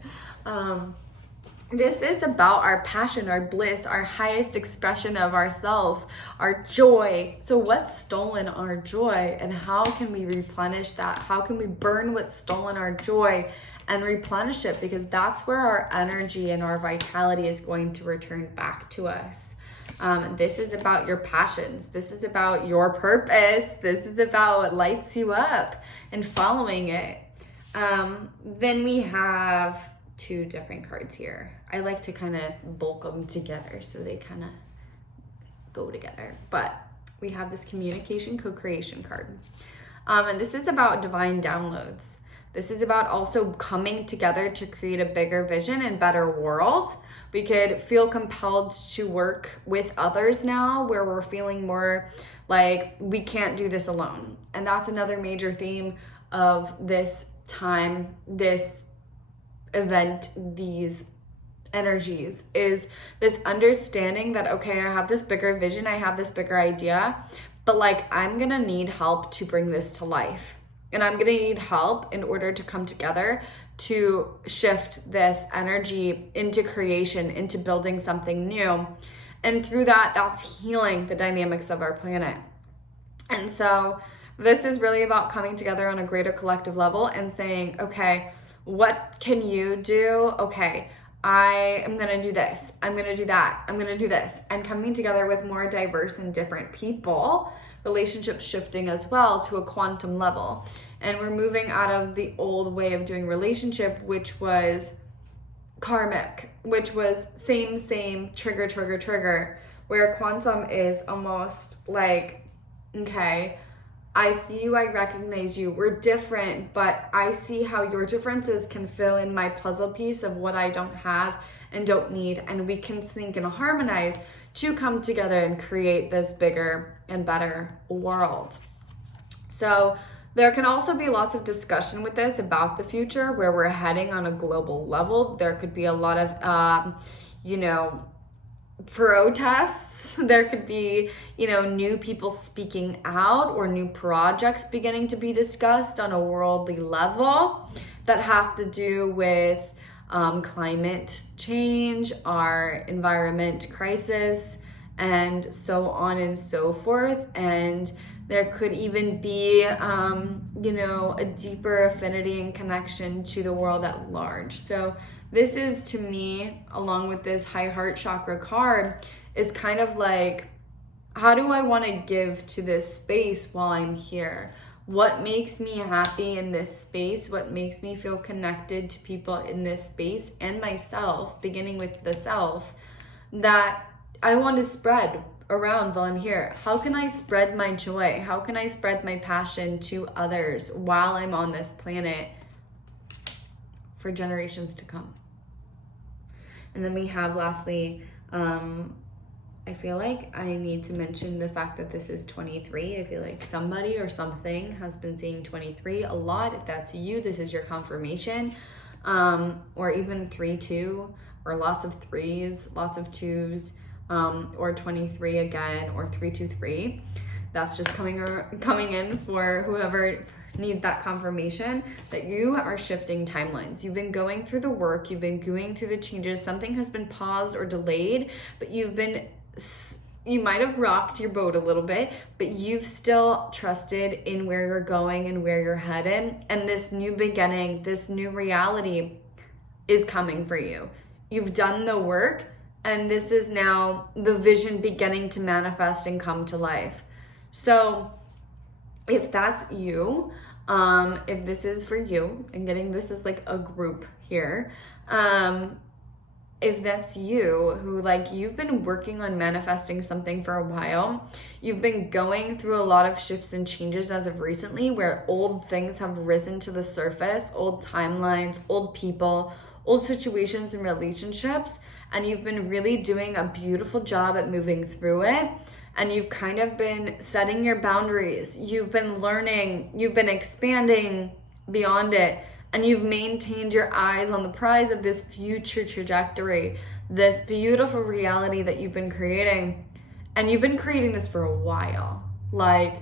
This is about our passion, our bliss, our highest expression of ourself, our joy. So what's stolen our joy, and how can we replenish that? How can we burn what's stolen our joy and replenish it? Because that's where our energy and our vitality is going to return back to us. This is about your passions. This is about your purpose. This is about what lights you up and following it. Then we have two different cards here. I like to kind of bulk them together so they kind of go together. But we have this communication co-creation card. And this is about divine downloads. This is about also coming together to create a bigger vision and better world. We could feel compelled to work with others now, where we're feeling more like we can't do this alone. And that's another major theme of this time, this event, these energies, is this understanding that, okay, I have this bigger vision, I have this bigger idea, but like I'm gonna need help to bring this to life. And I'm gonna need help in order to come together to shift this energy into creation, into building something new. And through that, that's healing the dynamics of our planet. And so this is really about coming together on a greater collective level and saying, okay, what can you do? Okay, I am going to do this, I'm going to do that, I'm going to do this, and coming together with more diverse and different people, relationships shifting as well to a quantum level. And we're moving out of the old way of doing relationship, which was karmic, which was same, trigger, where quantum is almost like, okay, I see you, I recognize you, we're different, but I see how your differences can fill in my puzzle piece of what I don't have and don't need, and we can sync and harmonize to come together and create this bigger and better world. So there can also be lots of discussion with this about the future, where we're heading on a global level. There could be a lot of, protests. There could be, new people speaking out, or new projects beginning to be discussed on a worldly level that have to do with climate change, our environment crisis, and so on and so forth. And there could even be, a deeper affinity and connection to the world at large. So this is, to me, along with this high heart chakra card, is kind of like, how do I want to give to this space while I'm here? What makes me happy in this space? What makes me feel connected to people in this space and myself, beginning with the self, that I want to spread around while I'm here? How can I spread my joy? How can I spread my passion to others while I'm on this planet for generations to come? And then we have, lastly, I feel like I need to mention the fact that this is 23. I feel like somebody or something has been seeing 23 a lot. If that's you, this is your confirmation. Or even 3-2, or lots of threes, lots of twos, or 23 again, or 3-2-3. That's just coming in for whoever needs that confirmation that you are shifting timelines. You've been going through the work, you've been going through the changes, something has been paused or delayed, but you might have rocked your boat a little bit, but you've still trusted in where you're going and where you're headed. And this new beginning, this new reality is coming for you. You've done the work, and this is now the vision beginning to manifest and come to life. So if that's you, if this is for you, and getting this is like a group here, if that's you who, like, you've been working on manifesting something for a while, you've been going through a lot of shifts and changes as of recently, where old things have risen to the surface, old timelines, old people, old situations and relationships, and you've been really doing a beautiful job at moving through it. And you've kind of been setting your boundaries. You've been learning, you've been expanding beyond it, and you've maintained your eyes on the prize of this future trajectory, this beautiful reality that you've been creating. And you've been creating this for a while. Like,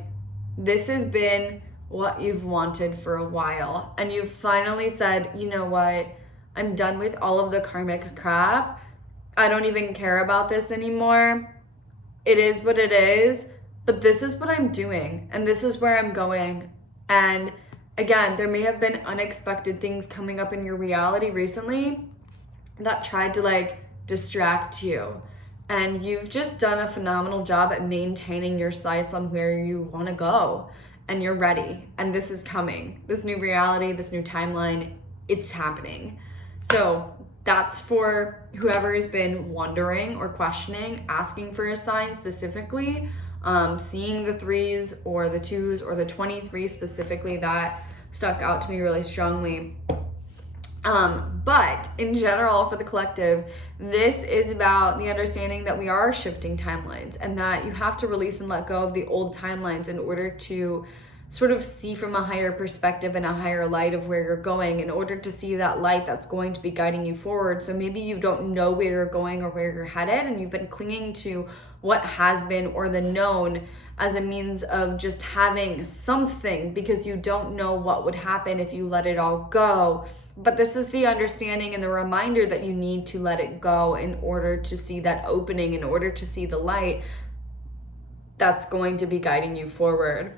this has been what you've wanted for a while. And you've finally said, you know what? I'm done with all of the karmic crap. I don't even care about this anymore. It is what it is, but this is what I'm doing, and this is where I'm going. And again, there may have been unexpected things coming up in your reality recently that tried to distract you. And you've just done a phenomenal job at maintaining your sights on where you want to go, and you're ready. And this is coming. This new reality, this new timeline, it's happening. So that's for whoever has been wondering or questioning, asking for a sign specifically, seeing the 3s or the 2s or the 23 specifically. That stuck out to me really strongly. But in general, for the collective, this is about the understanding that we are shifting timelines, and that you have to release and let go of the old timelines in order to sort of see from a higher perspective and a higher light of where you're going, in order to see that light that's going to be guiding you forward. So maybe you don't know where you're going or where you're headed, and you've been clinging to what has been or the known as a means of just having something, because you don't know what would happen if you let it all go. But this is the understanding and the reminder that you need to let it go in order to see that opening, in order to see the light that's going to be guiding you forward.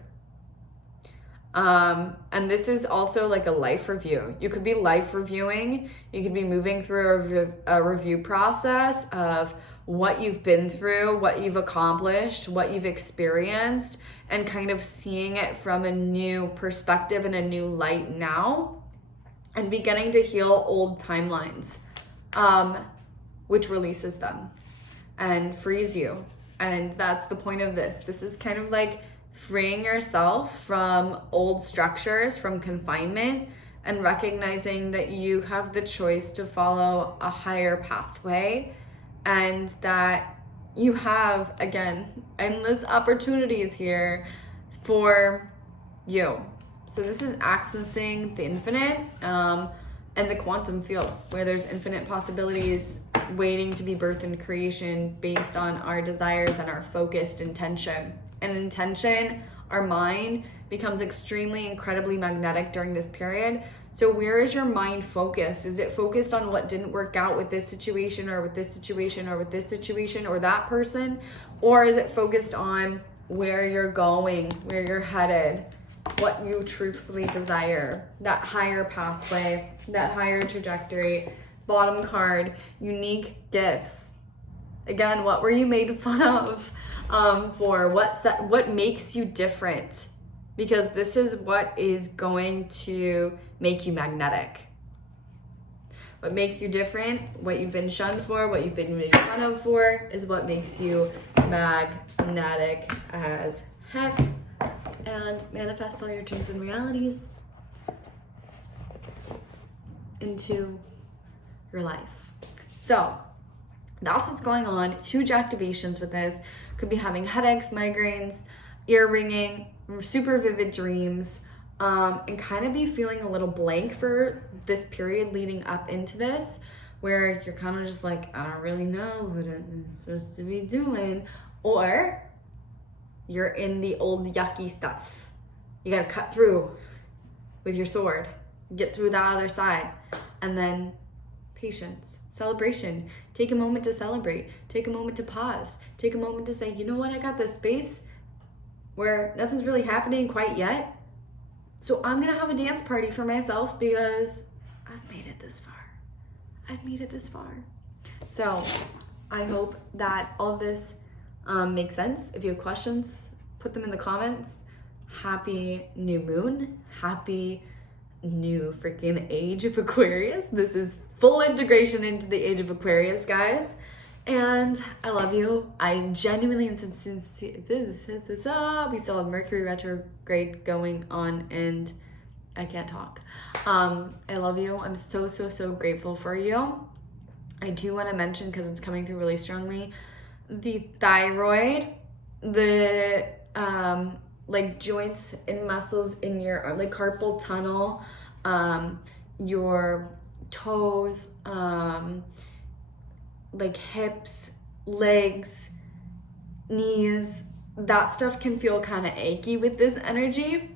And this is also like a life review. You could be life reviewing. You could be moving through a review process of what you've been through, what you've accomplished, what you've experienced, and kind of seeing it from a new perspective and a new light now, and beginning to heal old timelines, which releases them and frees you. And that's the point of this. This is kind of like freeing yourself from old structures, from confinement, and recognizing that you have the choice to follow a higher pathway, and that you have, again, endless opportunities here for you. So this is accessing the infinite and the quantum field, where there's infinite possibilities waiting to be birthed into creation based on our desires and our focused intention. And intention, our mind, becomes extremely, incredibly magnetic during this period. So where is your mind focused? Is it focused on what didn't work out with this situation, or with this situation, or with this situation, or that person? Or is it focused on where you're going, where you're headed, what you truthfully desire, that higher pathway, that higher trajectory? Bottom card, unique gifts. Again, what were you made fun of for? What makes you different? Because this is what is going to make you magnetic. What makes you different, what you've been shunned for, what you've been made fun of for, is what makes you magnetic as heck. And manifest all your dreams and realities into your life. So that's what's going on. Huge activations with this. Could be having headaches, migraines, ear ringing, super vivid dreams, and kind of be feeling a little blank for this period leading up into this, where you're kind of just like, I don't really know what I'm supposed to be doing. Or you're in the old yucky stuff. You gotta cut through with your sword, get through that other side. And then patience, celebration. Take a moment to celebrate. Take a moment to pause. Take a moment to say, you know what, I got this space where nothing's really happening quite yet. So I'm gonna have a dance party for myself because I've made it this far. I've made it this far. So I hope that all of this makes sense. If you have questions, put them in the comments. Happy new moon. Happy new freaking age of Aquarius. This is full integration into the age of Aquarius, guys. And I love you. I genuinely and sincerely, we still have Mercury retrograde going on and I can't talk. I love you. I'm so grateful for you. I do want to mention, because it's coming through really strongly, the thyroid, the like joints and muscles in your like carpal tunnel, your toes, like hips, legs, knees, that stuff can feel kind of achy with this energy.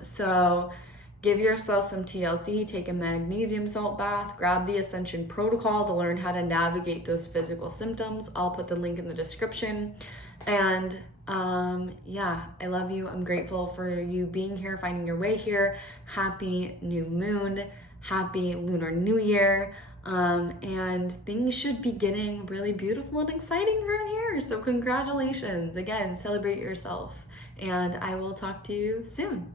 So give yourself some TLC, take a magnesium salt bath, grab the Ascension protocol to learn how to navigate those physical symptoms. I'll put the link in the description. And yeah, I love you. I'm grateful for you being here, finding your way here. Happy new moon. Happy Lunar New Year. And things should be getting really beautiful and exciting from here. So congratulations. Again, celebrate yourself. And I will talk to you soon.